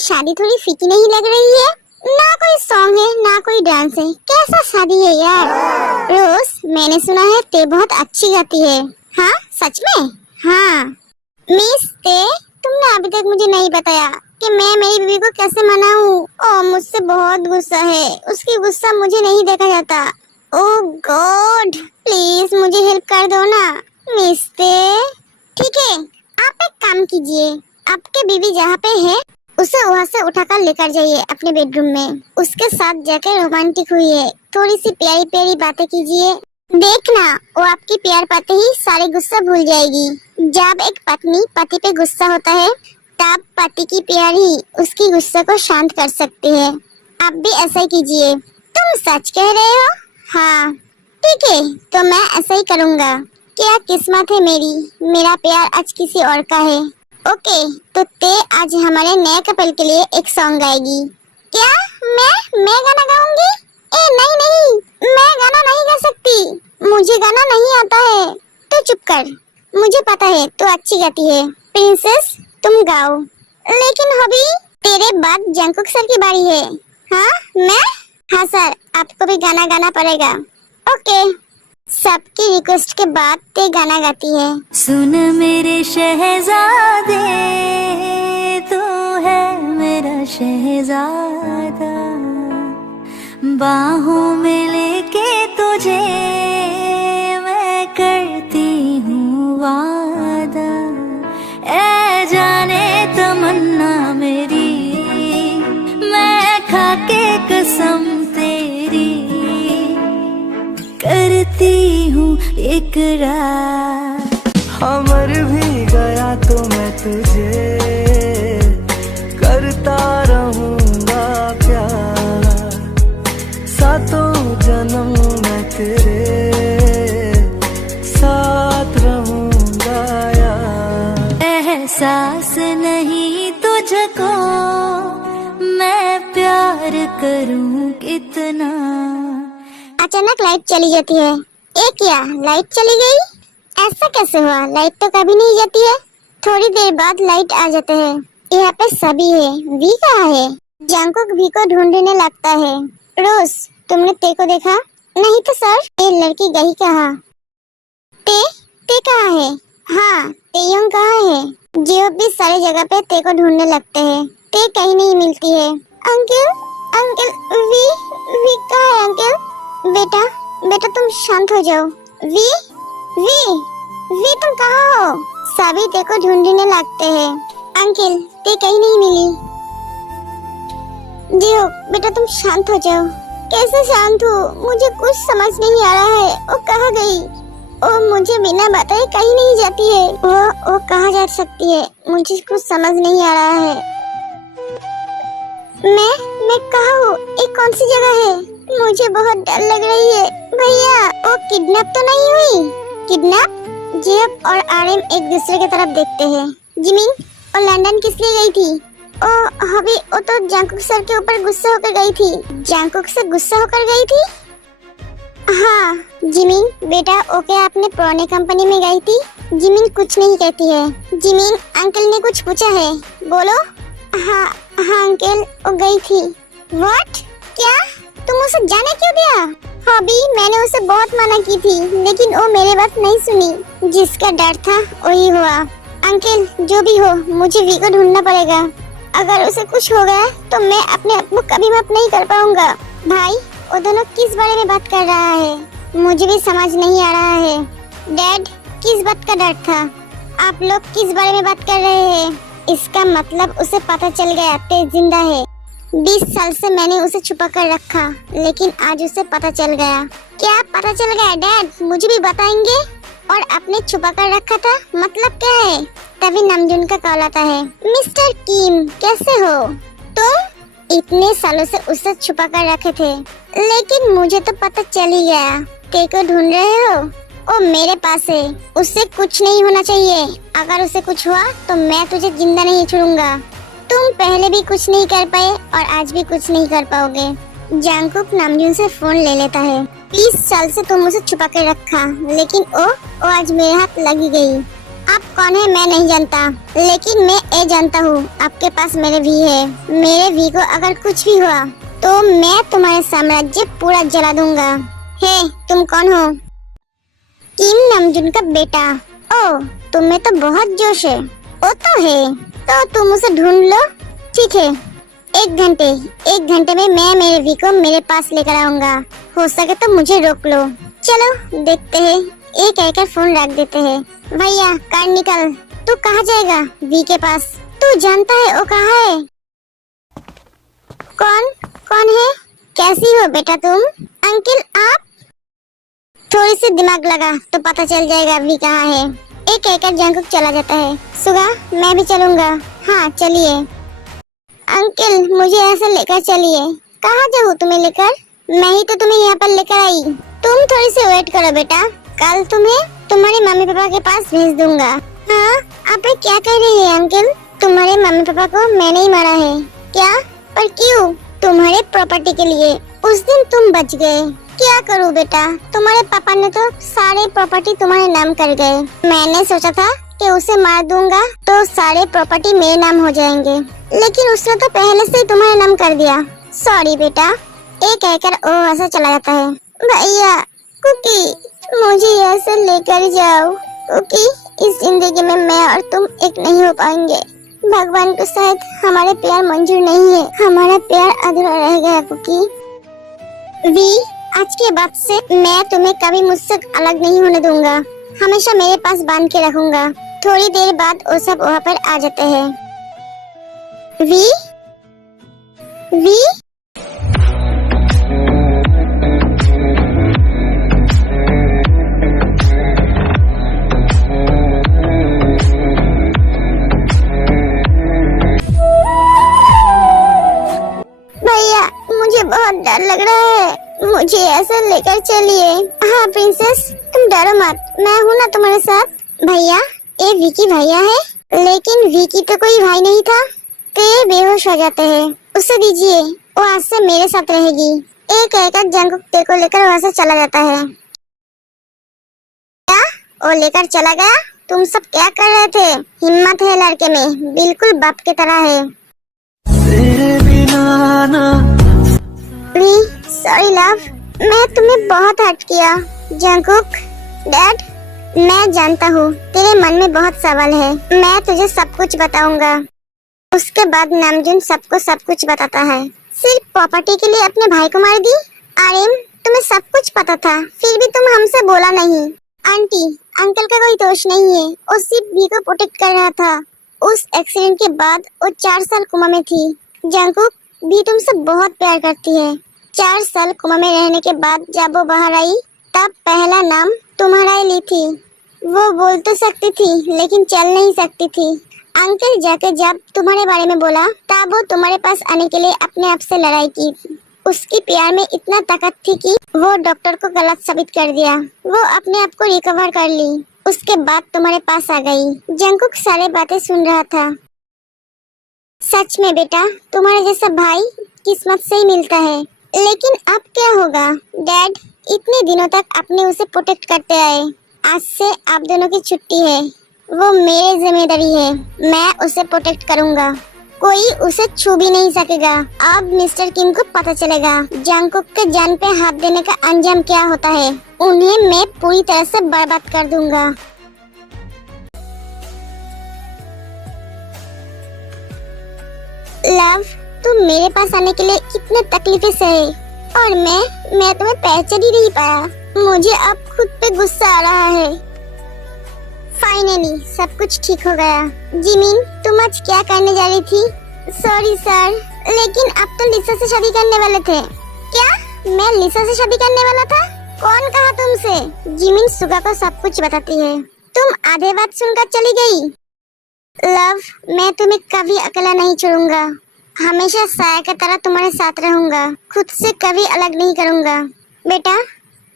शादी थोड़ी फीकी नहीं लग रही है? ना कोई सॉन्ग है ना कोई डांस है, कैसा शादी है यार। रोज मैंने सुना है ते बहुत अच्छी गाती है। हाँ सच में? हाँ मिस ते, तुमने अभी तक मुझे नहीं बताया कि मैं मेरी बीवी को कैसे मनाऊं। ओ मुझसे बहुत गुस्सा है, उसकी गुस्सा मुझे नहीं देखा जाता। ओह गॉड प्लीज मुझे हेल्प कर दो ना मिस ते। ठीक है आप एक काम कीजिए, आपके बीवी जहाँ पे है उसे वहाँ से उठाकर लेकर जाइए अपने बेडरूम में, उसके साथ जाकर रोमांटिक हुई, थोड़ी सी प्यारी प्यारी बातें कीजिए। देखना वो आपकी प्यार पाते ही सारे गुस्सा भूल जाएगी। जब एक पत्नी पति पे गुस्सा होता है तब पति की प्यार ही उसकी गुस्से को शांत कर सकती है। आप भी ऐसा ही कीजिए। तुम सच कह रहे हो? हाँ ठीक है तो मैं ऐसा ही करूँगा। क्या किस्मत है मेरी, मेरा प्यार आज किसी और का है। ओके तो ते आज हमारे नए कपल के लिए एक सॉन्ग गाएगी। क्या मैं गाना गाऊंगी? ए नहीं नहीं मैं गाना नहीं गा सकती, मुझे गाना नहीं आता है। तो चुप कर, मुझे पता है तू अच्छी गाती है। प्रिंसेस तुम गाओ। लेकिन अभी तेरे बाद जंकुक सर की बारी है। हाँ मैं? हाँ सर आपको भी गाना गाना पड़ेगा। ओके सबकी रिक्वेस्ट के बाद ते गाना गाती है। सुन मेरे शहजादे तू है मेरा शहजादा, बाहों में लेके तुझे मैं करती हूँ वादा। ऐ जाने तमन्ना मेरी मैं खाके कसम तेरी करती हूँ इकरार। हाँ मर भी गया तो मैं तुझे करता रहूँगा प्यार, सातों जन्म मैं तेरे साथ रहूँगा यार। एहसास नहीं तुझको मैं प्यार करूँ कितना। अचानक लाइट चली जाती है। ये क्या लाइट चली गई? ऐसा कैसे हुआ? लाइट तो कभी नहीं जाती है। थोड़ी देर बाद लाइट आ जाते हैं। यहाँ पे सभी है। वी कहाँ है? जंकुक वी को ढूंढने लगता है। रोज तुमने ते को देखा? नहीं तो सर। ये लड़की गई कहाँ? ते कहाँ है? हाँ तेयोंग कहाँ है? जियो भी सारी जगह पे ते को ढूंढने लगते हैं। ते कहीं नहीं मिलती है। अंकल वी कहाँ है अंकल? बेटा तुम शांत हो जाओ। वी तुम कहाँ हो? सभी ते को ढूंढने लगते हैं। अंकल ते कहीं नहीं मिली। जियो बेटा तुम शांत हो जाओ। कैसे शांत हो? मुझे कुछ समझ नहीं आ रहा है। वो कहाँ गई? वो मुझे बिना बताए कहीं नहीं जाती है। वो कहाँ जा सकती है? मुझे कुछ समझ नहीं आ रहा है। मैं कहाँ हूँ? ये कौन सी जगह है? मुझे बहुत डर लग रही है। भैया वो किडनैप तो नहीं हुई? किडनैप? जेब और आरएम एक दूसरे की तरफ देखते हैं। जिमिन और लंदन किस लिए गई थी? अभी वो तो जंकुक सर के ऊपर गुस्सा होकर गई थी। जंकुक से गुस्सा होकर गई थी? हाँ जिमिन बेटा ओके आपने पुराने कंपनी में गई थी। जिमिन कुछ नहीं कहती है। जिमिन अंकल ने कुछ पूछा है, बोलो। हाँ अंकल वो गई थी। व्हाट? क्या तुम उसे जाने क्यों दिया? अभी मैंने उसे बहुत मना की थी लेकिन वो मेरे बात नहीं सुनी। जिसका डर था वही हुआ। अंकल जो भी हो मुझे वी को ढूंढना पड़ेगा। अगर उसे कुछ हो गया तो मैं अपने आप को कभी माफ नहीं कर पाऊंगा। भाई वो दोनों किस बारे में बात कर रहा है? मुझे भी समझ नहीं आ रहा है। डैड किस बात का डर था? आप लोग किस बारे में बात कर रहे हैं? इसका मतलब उसे पता चल गया ते जिंदा है। 20 साल से मैंने उसे छुपा कर रखा लेकिन आज उसे पता चल गया। क्या पता चल गया डैड? मुझे भी बताएंगे। और आपने छुपा कर रखा था मतलब क्या है? तभी नामजून का कॉल आता है। मिस्टर किम कैसे हो? तुम इतने सालों से उसे छुपा कर रखे थे लेकिन मुझे तो पता चल ही गया। ते को ढूंढ रहे हो? ओ मेरे पास है। उससे कुछ नहीं होना चाहिए। अगर उसे कुछ हुआ तो मैं तुझे जिंदा नहीं छोड़ूंगा। तुम पहले भी कुछ नहीं कर पाए और आज भी कुछ नहीं कर पाओगे। जंकुक नामजून से फोन ले लेता है। 20 साल से तुम उसे छुपा के रखा लेकिन वो आज मेरे हाथ लगी गई। आप कौन है मैं नहीं जानता, लेकिन मैं ये जानता हूँ आपके पास मेरे वी है। मेरे वी को अगर कुछ भी हुआ तो मैं तुम्हारे साम्राज्य पूरा जला दूंगा। हे, तुम कौन हो? किम नामजुन का बेटा। ओ, तुम्हें तो बहुत जोश है। ओ तो है, तो तुम उसे ढूंढ लो। ठीक है, एक घंटे में मैं मेरे वी को मेरे पास लेकर आऊंगा। हो सके तो मुझे रोक लो। चलो देखते हैं। एक कहकर फोन रख देते हैं। भैया कार निकल। तू कहाँ जाएगा? वी के पास। तू जानता है वो कहाँ है? कौन है? कैसी हो बेटा तुम? अंकल आप? थोड़ी सी दिमाग लगा तो पता चल जाएगा वी कहाँ है। एक कहकर जंकुक चला जाता है। सुगा, मैं भी चलूंगा। हाँ चलिए। अंकल मुझे ऐसे लेकर चलिए। कहाँ जाऊँ तुम्हें लेकर? मैं ही तो तुम्हें यहाँ पर लेकर आई। तुम थोड़ी सी वेट करो बेटा, कल तुम्हें तुम्हारे मम्मी पापा के पास भेज दूंगा। हाँ, आप ये क्या कह रहे हैं अंकल? तुम्हारे मम्मी पापा को मैंने ही मारा है। क्या? पर क्यों? तुम्हारे प्रॉपर्टी के लिए। उस दिन तुम बच गए। क्या करूँ बेटा, तुम्हारे पापा ने तो सारे प्रॉपर्टी तुम्हारे नाम कर गए। मैंने सोचा था कि उसे मार दूंगा तो सारे प्रॉपर्टी मेरे नाम हो जाएंगे, लेकिन उसने तो पहले से ही तुम्हारे नाम कर दिया। सॉरी बेटा। एक कहकर वो वैसे चला जाता है। भैया, कुकी मुझे ऐसे लेकर जाओ। कुकी, इस जिंदगी में मैं और तुम एक नहीं हो पाएंगे। भगवान को शायद हमारे प्यार मंजूर नहीं है। हमारा प्यार अधूरा रह गया कुकी। वी, आज के बाद से मैं तुम्हें कभी मुझसे अलग नहीं होने दूंगा। हमेशा मेरे पास बांध के रखूंगा। थोड़ी देर बाद वो सब वहाँ पर आ जाते हैं। वी? भैया, मुझे बहुत डर लग रहा है। मुझे ऐसे लेकर चलिए। हाँ प्रिंसेस, तुम डरो मत, मैं हूँ ना तुम्हारे साथ। भैया, ये विकी भैया है, लेकिन विकी तो कोई भाई नहीं था। तो ये बेहोश हो जाते हैं। उसे दीजिए, वो आज से मेरे साथ रहेगी। एक कहकर जंकुक ते को लेकर वहाँ से चला जाता है। क्या? वो लेकर चला गया? तुम सब क्या कर रहे थे? हिम्मत है लड़के में, बिल्कुल बाप की तरह है। तेरे बिना ना। सॉरी लव, मैं तुम्हें बहुत हर्ट किया। जंकुक, डैड, मैं जानता हूँ तेरे मन में बहुत सवाल है। मैं तुझे सब कुछ बताऊंगा। उसके बाद नामजुन सबको सब कुछ बताता है। सिर्फ प्रॉपर्टी के लिए अपने भाई को मार दी? आर्यन, तुम्हें सब कुछ पता था, फिर भी तुम हमसे बोला नहीं। आंटी, अंकल का कोई दोष नहीं है, वो सिर्फ भी को प्रोटेक्ट कर रहा था। उस एक्सीडेंट के बाद वो 4 साल कोमा में थी। जंकुक भी तुमसे बहुत प्यार करती है। 4 साल कोमा में रहने के बाद जब वो बाहर आई, तब पहला नाम तुम्हारा ही ली थी। वो बोल तो सकती थी, लेकिन चल नहीं सकती थी। अंकल जाके जब तुम्हारे बारे में बोला, तब वो तुम्हारे पास आने के लिए अपने आप से लड़ाई की। उसकी प्यार में इतना ताकत थी कि वो डॉक्टर को गलत साबित कर दिया। वो अपने आप को रिकवर कर ली, उसके बाद तुम्हारे पास आ गई। जंकुक सारे बातें सुन रहा था। सच में बेटा, तुम्हारे जैसा भाई किस्मत से ही मिलता है। लेकिन अब क्या होगा? डैड इतने दिनों तक अपने उसे प्रोटेक्ट करते आए। आज से आप दोनों की छुट्टी है। वो मेरी जिम्मेदारी है, मैं उसे प्रोटेक्ट करूंगा। कोई उसे छू भी नहीं सकेगा। अब मिस्टर किम को पता चलेगा जंकुक के जान पे हाथ देने का अंजाम क्या होता है। उन्हें मैं पूरी तरह से बर्बाद कर दूंगा। लव, तुम मेरे पास आने के लिए कितने तकलीफें सहे, और मैं तुम्हें पहचान ही नहीं पाया। मुझे अब खुद पे गुस्सा आ रहा है। फाइनली सब कुछ ठीक हो गया। जिमिन, तुम आज क्या करने जा रही थी? सॉरी सर, लेकिन अब तो लिसा से शादी करने वाले थे। क्या? मैं लिसा से शादी करने वाला था? कौन कहा तुमसे? जिमिन सुगा को सब कुछ बताती है। तुम आधे बात सुनकर चली गई। लव, मैं तुम्हें कभी अकेला नहीं छोड़ूंगा। हमेशा साया की तरह तुम्हारे साथ रहूंगा। खुद से कभी अलग नहीं करूंगा। बेटा,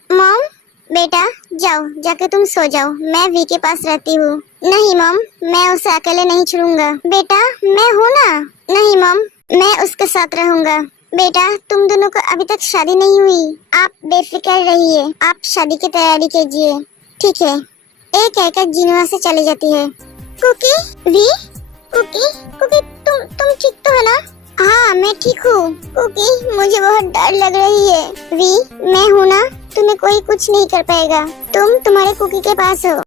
मॉम, बेटा जाओ, जाके तुम सो जाओ, मैं वी के पास रहती हूँ। नहीं मॉम, मैं उसे अकेले नहीं छोड़ूंगा। बेटा, मैं हूँ ना। नहीं मॉम, मैं उसके साथ रहूंगा। बेटा, तुम दोनों को अभी तक शादी नहीं हुई, आप बेफिक्र रहिए। आप शादी की तैयारी कीजिए, ठीक है? एक कहकर जीन वहाँ से चली जाती है। कुकी, वी, कुकी, कुकी, तुम ठीक तो है ना? हाँ मैं ठीक हूँ। कुकी मुझे बहुत डर लग रही है। वी मैं हूँ ना, तुम्हें कोई कुछ नहीं कर पाएगा। तुम तुम्हारे कुकी के पास हो।